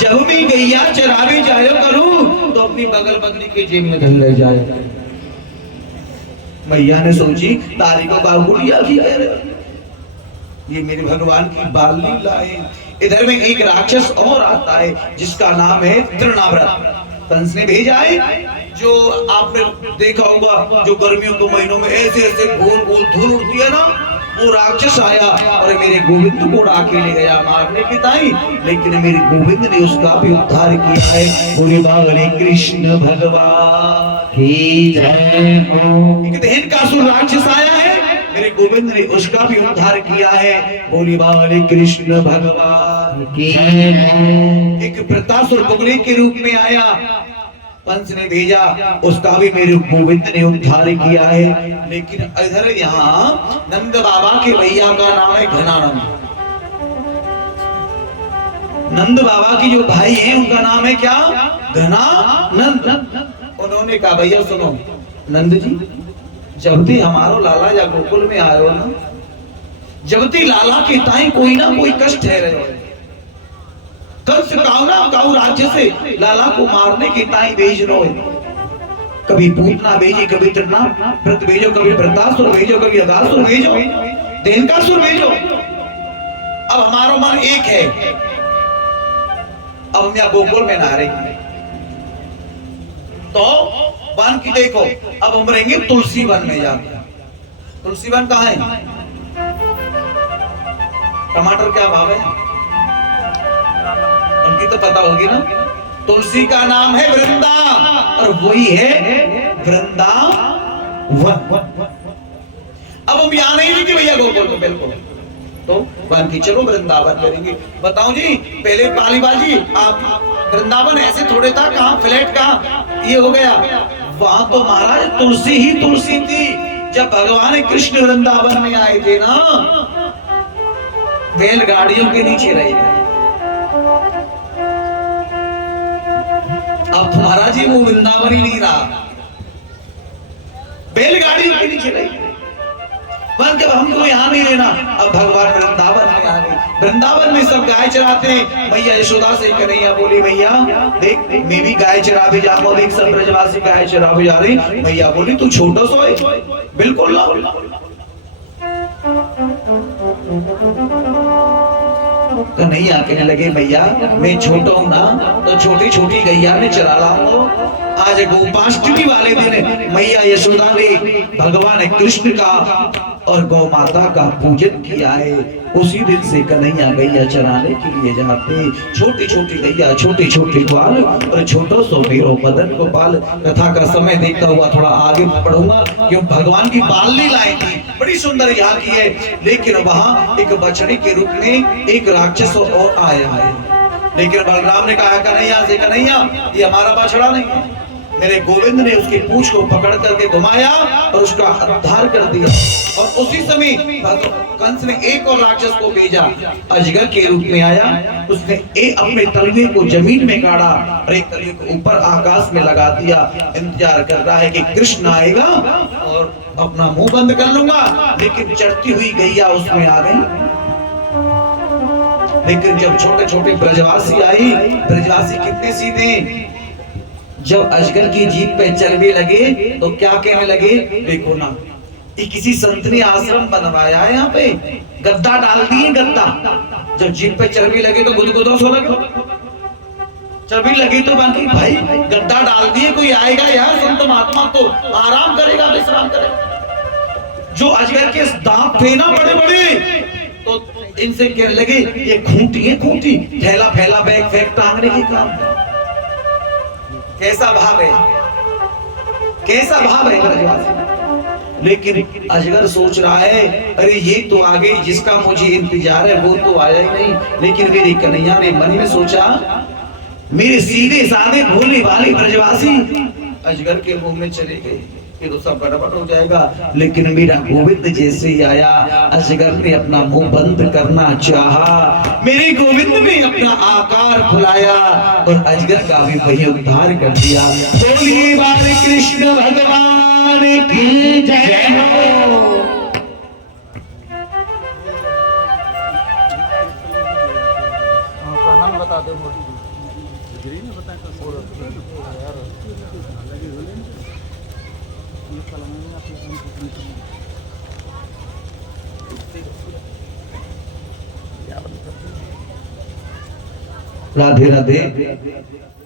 जब मैं गैया चरावे जायो करूं तो अपनी बगल बगली के जेब में धन ले जाए। मैया ने सोची तारी को बाबुड़िया किया ये मेरे भगवान की बाल लीला है। इधर में एक राक्षस और आता है जिसका नाम है तृणाव्रत। कंस ने भेजा है, जो आपने देखा होगा जो गर्मियों के महीनों में ऐसे ऐसे गोल गोल धूल उड़ती है ना, वो राक्षस आया और मेरे गोविंद को उड़ा के ले गया मारने की ताई, लेकिन मेरे गोविंद ने उसका भी उद्धार किया है। बोले बाबा कृष्ण भगवान की जय हो। एक देहनकासुर राक्षस आया है, मेरे गोविंद ने उसका भी उद्धार किया है। बोले बाबा कृष्ण भगवान की जय हो। एक वृत्तासुर बगुले के रूप में आया, कंस ने भेजा, उसका भी मेरे गोविंद ने उद्धार किया है। लेकिन इधर यहाँ नंद बाबा के भैया का नाम है घनानंद। नंद बाबा की जो भाई हैं उनका नाम है क्या? घनानंद। उन्होंने कहा भैया सुनो नंद जी, जब भी हमारो लाला या गोकुल में आयो ना, जब भी लाला के ताई कोई ना कोई कष्ट है रहे। कंस काऊ राज्य से लाला को मारने की ताई भेज रो, कभी पूतना भेजी, कभी तृणाव्रत भेजो, कभी वृत्तासुर भेजो, कभी अगासुर भेजो, देहनकासुर भेजो। अब हमारा मन एक है, अब हम यहाँ गोकुल में ना रहेंगे तो वन की देखो, अब हम रहेंगे तुलसी वन में जाकर। तुलसी वन कहाँ है? टमाटर क्या भाव है? उनकी तो पता होगी ना। तुलसी का नाम है वृंदा और वही है वृंदावन। अब हम यहाँ नहीं रहेंगे भैया गोकुल को, बिल्कुल तो वन की चलो वृंदावन करेंगे। बताओ जी पहले पालीबाजी आप वृंदावन ऐसे थोड़े था, कहाँ फ्लैट कहाँ ये हो गया। वहां तो महाराज तुलसी ही तुलसी थी। जब भगवान कृष्ण वृंदावन में आए थे ना, बैलगाड़ियों के नीचे रहे। अब तुम्हारा जी वो वृंदावन ही नहीं रहा, बैलगाड़ियों के नीचे रही। पर जब हमको यहाँ नहीं लेना, अब भगवान वृंदावन में आ गए। वृंदावन में सब गाय चराते हैं। मैया यशोदा से कन्हैया बोली भैया देख मैं भी गाय चरा भी जाऊंगा, देख सब ब्रजवासी गाय चरा भी जा रही। मैया बोली तू छोटा सा है, बिल्कुल ना। कन्हैया कहने लगे भैया मैं छोटा हूं ना, तो छोटी छोटी गैया में चरा रहा हूं। आज गोपाष्टमी वाले दिन मैया यशोदा ने भगवान कृष्ण का और गौ माता का पूजन किया है। उसी दिन से कन्हैया गैया चराने के लिए जाते। छोटी छोटी गैया, छोटी छोटी ग्वाल और छोटो सो मेरो मदन गोपाल। कथा का समय देखता हुआ थोड़ा आगे पढ़ूंगा, क्यों भगवान की बाल लीलाएं थी बड़ी सुंदर यहाँ की है। लेकिन वहां एक बछड़ी के रूप में एक राक्षस और आया है। लेकिन बलराम ने कहा कन्हैया से कन्हैया ये हमारा बछड़ा नहीं है। मेरे गोविंद ने उसकी पूंछ को पकड़ करके घुमाया और उसका उद्धार कर दिया। और उसी समय कंस ने एक और राक्षस को भेजा, अजगर के रूप में आया। उसने अपने तलवे को जमीन में गाड़ा और एक तलवे को ऊपर आकाश में लगा दिया। इंतजार कर रहा है कि कृष्ण आएगा और अपना मुंह बंद कर लूंगा। लेकिन चढ़ती हुई गैया उसमें आ गई। लेकिन जब छोटे छोटे ब्रजवासी आई, ब्रजवासी कितने सीधे, जब अजगर की जीभ पे चलने लगे तो क्या कहने लगे, देखो ना ये किसी संत ने आश्रम बनवाया है, यहाँ पे गद्दा डाल दिए गद्दा। जब जीभ पे चलने लगे तो गुदगुदो सो लगे, चलने लगे तो बाकी भाई गद्दा डाल दिए, कोई आएगा यार संत महात्मा तो आराम करेगा, विश्राम करेगा। जो अजगर के दांत थे ना बड़े बड़े, तो इनसे कहने लगे ये खूंटी है, खूंटी फैला फैला बैग फैक टांगने की काम। कैसा भाव है, कैसा भाव है ब्रजवासी। लेकिन अजगर सोच रहा है अरे ये तो आ गई, जिसका मुझे इंतजार है वो तो आया ही नहीं। लेकिन मेरी कन्हैया ने मन में सोचा मेरे सीधे साधे भोले वाले ब्रजवासी अजगर के मुंह में चले गए, ये तो सब गड़बड़ हो जाएगा। लेकिन मेरा गोविंद जैसे ही आया, अजगर ने अपना मुंह बंद करना चाहा, मेरे गोविंद ने अपना आकार खुलाया और अजगर का भी वही उद्धार कर दिया। बोलिए बाले कृष्ण भगवान की जय हो। नाम बता दो। राधे राधे।